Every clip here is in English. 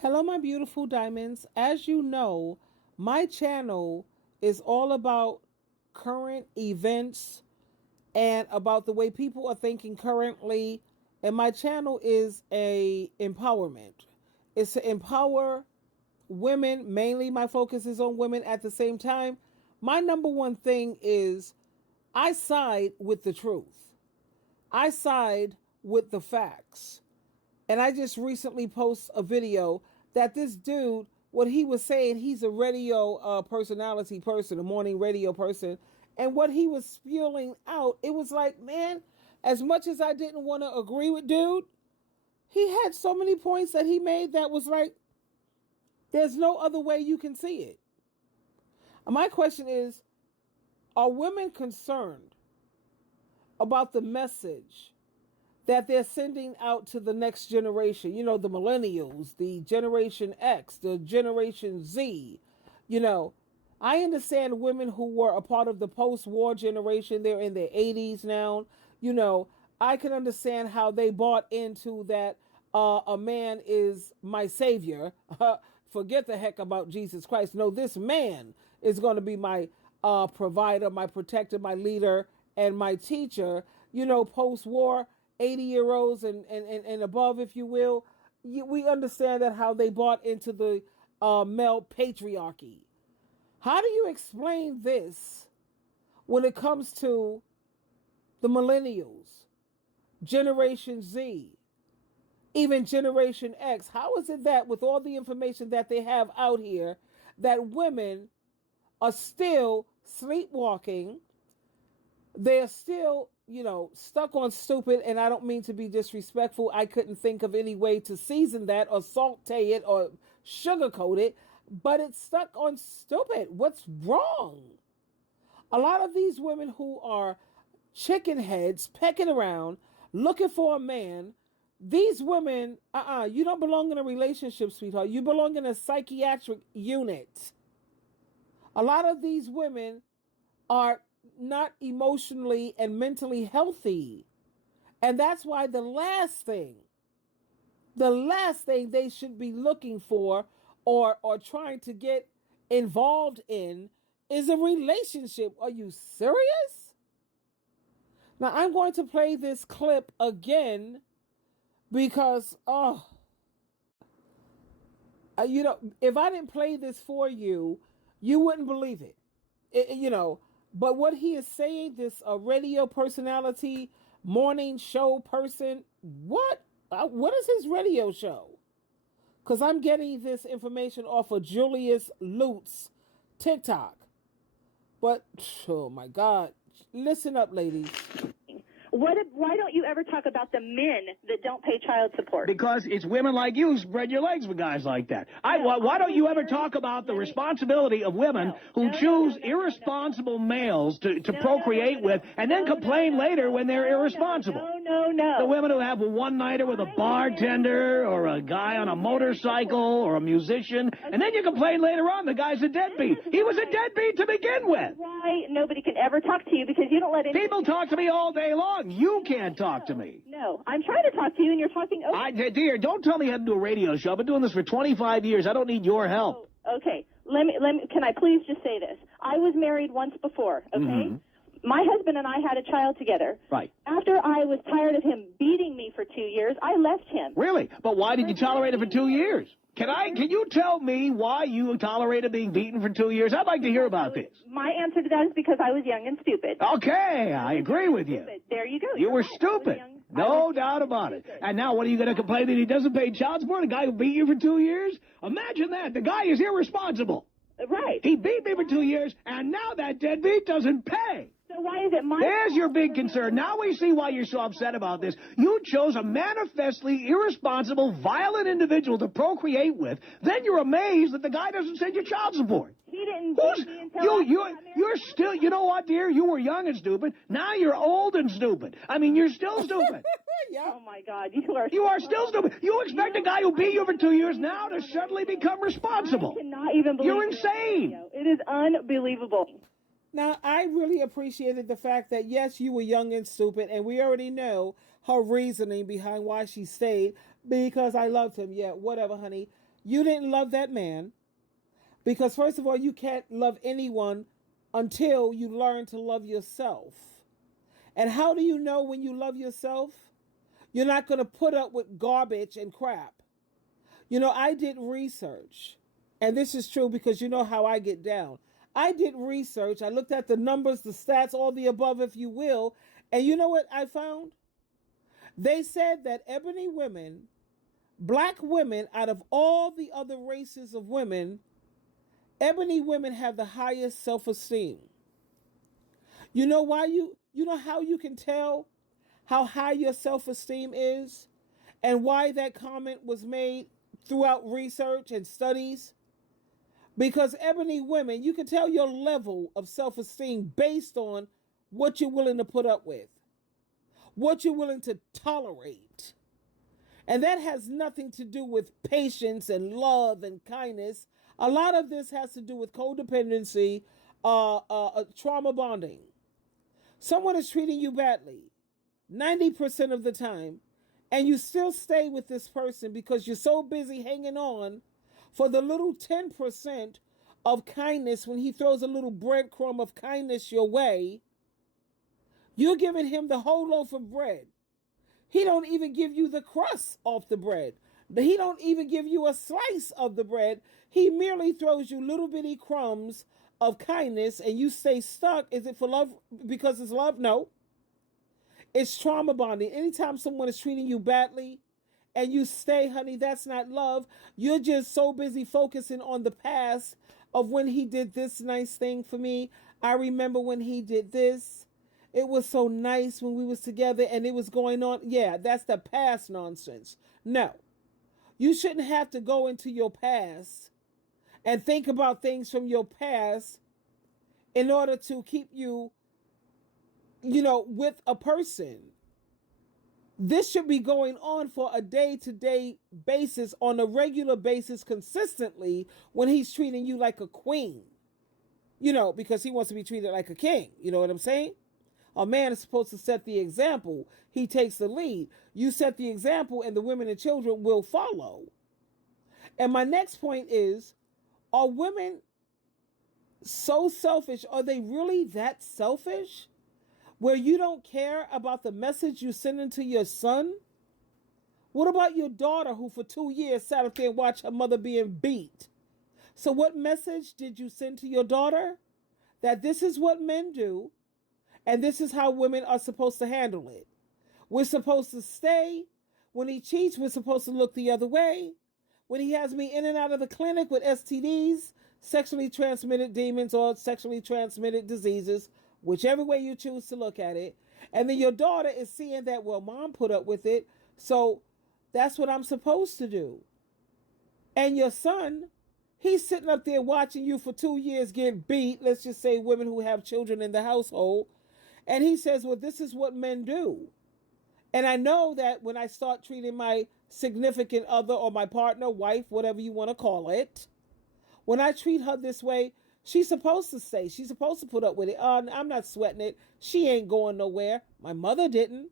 Hello, my beautiful diamonds. As you know, my channel is all about current events and about the way people are thinking currently. And my channel is a empowerment. It's to empower women. Mainly my focus is on women. At the same time, my number one thing is I side with the truth. I side with the facts. And I just recently posted a video that this dude, what he was saying, he's a radio personality person, a morning radio person. And what he was spewing out, it was like, man, as much as I didn't want to agree with dude, he had so many points that he made that was like, there's no other way you can see it. My question is, are women concerned about the message that they're sending out to the next generation? You know, the millennials, the Generation X, the Generation Z. You know, I understand women who were a part of the post-war generation, they're in their 80s now. You know, I can understand how they bought into that a man is my savior. Forget the heck about Jesus Christ. No, this man is going to be my provider, my protector, my leader, and my teacher. You know, post-war, 80-year-olds and above, if you will, we understand that how they bought into the male patriarchy. How do you explain this when it comes to the millennials, Generation Z, even Generation X? How is it that with all the information that they have out here, that women are still sleepwalking? They're still, you know, stuck on stupid, and I don't mean to be disrespectful. I couldn't think of any way to season that or saute it or sugarcoat it, but it's stuck on stupid. What's wrong? A lot of these women who are chicken heads, pecking around, looking for a man, these women, you don't belong in a relationship, sweetheart. You belong in a psychiatric unit. A lot of these women are not emotionally and mentally healthy. And that's why the last thing they should be looking for or trying to get involved in is a relationship. Are you serious? Now I'm going to play this clip again because, you know, if I didn't play this for you, you wouldn't believe it. You know, but what he is saying, this radio personality, morning show person, what is his radio show? Because I'm getting this information off of Julius Lutz TikTok. But, oh my God, listen up, ladies. Why don't you ever talk about the men that don't pay child support? Because it's women like you who spread your legs with guys like that. Why don't you ever talk about the responsibility of women who choose irresponsible males to procreate with and then complain later when they're irresponsible? No. The women who have a one-nighter with a bartender or a guy on a motorcycle or a musician, and then you complain later on the guy's a deadbeat. He was a deadbeat to begin with. Why nobody can ever talk to you because you don't let any... People talk to me all day long. You can't talk to me. No, I'm trying to talk to you and you're talking over. Dear, don't tell me I have to do a radio show. I've been doing this for 25 years. I don't need your help. Oh, okay. Let me, can I please just say this? I was married once before, okay? Mm-hmm. My husband and I had a child together. Right. After I was tired of him beating me for 2 years, I left him. Really? But why did you tolerate it for 2 years? Can you tell me why you tolerated being beaten for 2 years? I'd like to hear about this. My answer to that is because I was young and stupid. Okay, I agree with you. There you go. You were stupid. No doubt about it. And now what are you going to complain that he doesn't pay child support? A guy who beat you for 2 years? Imagine that. The guy is irresponsible. Right. He beat me for 2 years, and now that deadbeat doesn't pay. So why is it my... There's your big concern. Now we see why you're so upset about this. You chose a manifestly irresponsible, violent individual to procreate with. Then you're amazed that the guy doesn't send you child support. He didn't beat me until you're still, you know what, dear? You were young and stupid. Now you're old and stupid. I mean, you're still stupid. Yeah. Oh, my God. You are still stupid. You expect a guy who beat you for 2 years now to suddenly become responsible. I cannot even believe you're insane. It is unbelievable. Now, I really appreciated the fact that, yes, you were young and stupid, and we already know her reasoning behind why she stayed, because I loved him. Yeah, whatever, honey. You didn't love that man because, first of all, you can't love anyone until you learn to love yourself. And how do you know when you love yourself? You're not going to put up with garbage and crap. You know, I did research, and this is true because you know how I get down. I did research. I looked at the numbers, the stats, all the above, if you will. And you know what I found? They said that ebony women, black women, out of all the other races of women, ebony women have the highest self-esteem. You know why you know how you can tell how high your self-esteem is and why that comment was made throughout research and studies? Because ebony women, you can tell your level of self-esteem based on what you're willing to put up with, what you're willing to tolerate. And that has nothing to do with patience and love and kindness. A lot of this has to do with codependency, trauma bonding. Someone is treating you badly 90% of the time, and you still stay with this person because you're so busy hanging on for the little 10% of kindness. When he throws a little breadcrumb of kindness your way, you're giving him the whole loaf of bread. He don't even give you the crust off the bread. He don't even give you a slice of the bread. He merely throws you little bitty crumbs of kindness and you stay stuck. Is it for love because it's love? No. It's trauma bonding. Anytime someone is treating you badly and you stay, honey, that's not love. You're just so busy focusing on the past of when he did this nice thing for me. I remember when he did this. It was so nice when we was together and it was going on. Yeah, that's the past nonsense. No, you shouldn't have to go into your past and think about things from your past in order to keep you, with a person. This should be going on for a day-to-day basis, on a regular basis, consistently, when he's treating you like a queen. Because he wants to be treated like a king. You know what I'm saying? A man is supposed to set the example. He takes the lead. You set the example and the women and children will follow. And my next point is, are women so selfish? Are they really that selfish? Where you don't care about the message you send to your son? What about your daughter who for 2 years sat up there and watched her mother being beat? So what message did you send to your daughter? That this is what men do, and this is how women are supposed to handle it. We're supposed to stay. When he cheats, we're supposed to look the other way. When he has me in and out of the clinic with STDs, sexually transmitted demons, or sexually transmitted diseases, whichever way you choose to look at it. And then your daughter is seeing that, well, mom put up with it, so that's what I'm supposed to do. And your son, he's sitting up there watching you for 2 years get beat, let's just say women who have children in the household, and he says, well, this is what men do. And I know that when I start treating my significant other or my partner, wife, whatever you want to call it, when I treat her this way, she's supposed to stay. She's supposed to put up with it. I'm not sweating it. She ain't going nowhere. My mother didn't.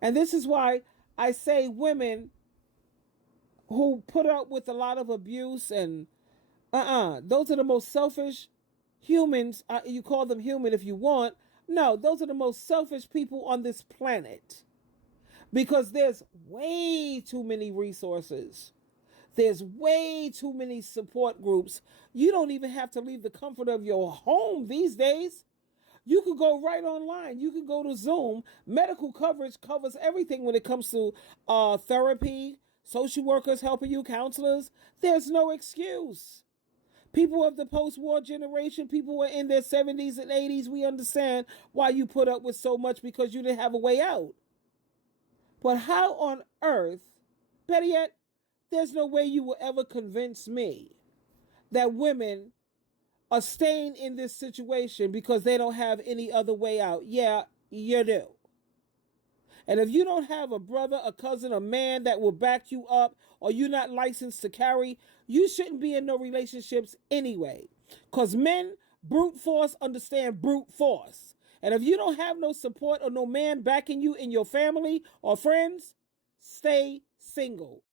And this is why I say women who put up with a lot of abuse and those are the most selfish humans. You call them human if you want. No, those are the most selfish people on this planet. Because there's way too many resources. There's way too many support groups. You don't even have to leave the comfort of your home these days. You could go right online. You could go to Zoom. Medical coverage covers everything when it comes to therapy, social workers helping you, counselors. There's no excuse. People of the post-war generation, people who are in their 70s and 80s, we understand why you put up with so much because you didn't have a way out. But how on earth, better yet, there's no way you will ever convince me that women are staying in this situation because they don't have any other way out. Yeah, you do. And if you don't have a brother, a cousin, a man that will back you up, or you're not licensed to carry, you shouldn't be in no relationships anyway. Because men, brute force, understand brute force. And if you don't have no support or no man backing you in your family or friends, stay single.